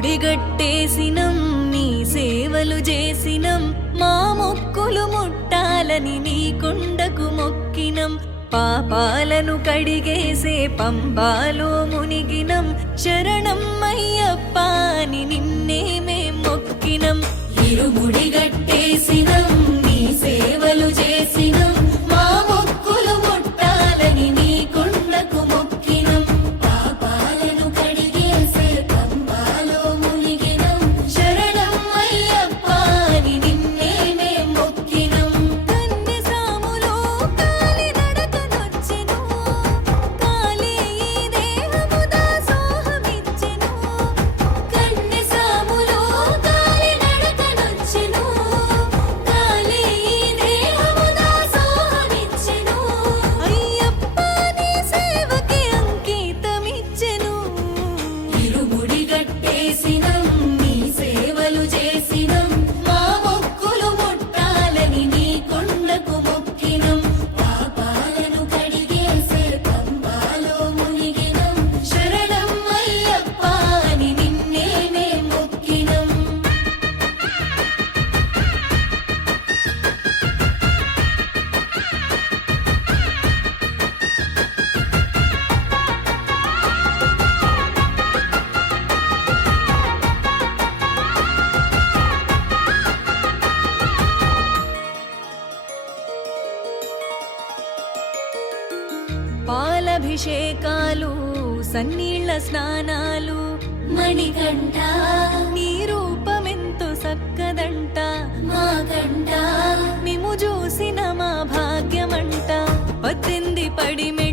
ఇరుముడిగట్టేసినం నీ సేవలు చేసినం మా మొక్కులు ముట్టాలని నీ కొండకు మొక్కినం పాపాలను కడిగేసే పంబాలో మునిగినం శరణం అయ్యప్ప అని నిన్నే మేం మొక్కినం ఇరుముడిగట్టేసినం నీ సేవలు చేసినం మా మొక్కులు ముట్టాలని నీ కొండకు మొక్కినం పాపాలను కడిగేసే పంబాలో మునిగినం శరణం అయ్యప్ప అని నిన్నే మేం మొక్కినం కన్నె సాములో కాలి నడకనొచ్చెను కాలే ఈ దేహము దాసోహమిచ్చెను కన్నె సాములో కాలి నడకనొచ్చెను కాలే ఈ దేహము దాసోహమిచ్చెను అయ్యప్ప నీ సేవకి అంకితమిచ్చెను ఇరుముడిగట్టేసినం నీ సేవలు చేసినం మా మొక్కులు ముట్టాలని నీ కొండకు మొక్కినం పాపాలను కడిగేసే పంబాలో మునిగినం శరణం అయ్యప్ప అని నిన్నే మేం మొక్కినం పాలభిషేకాలు సన్నీళ్ల స్నానాలు మణికంఠ నీ రూపమెంతో సక్కదంట మా కంట మేము చూసిన మా భాగ్యమంట 18 పడిమే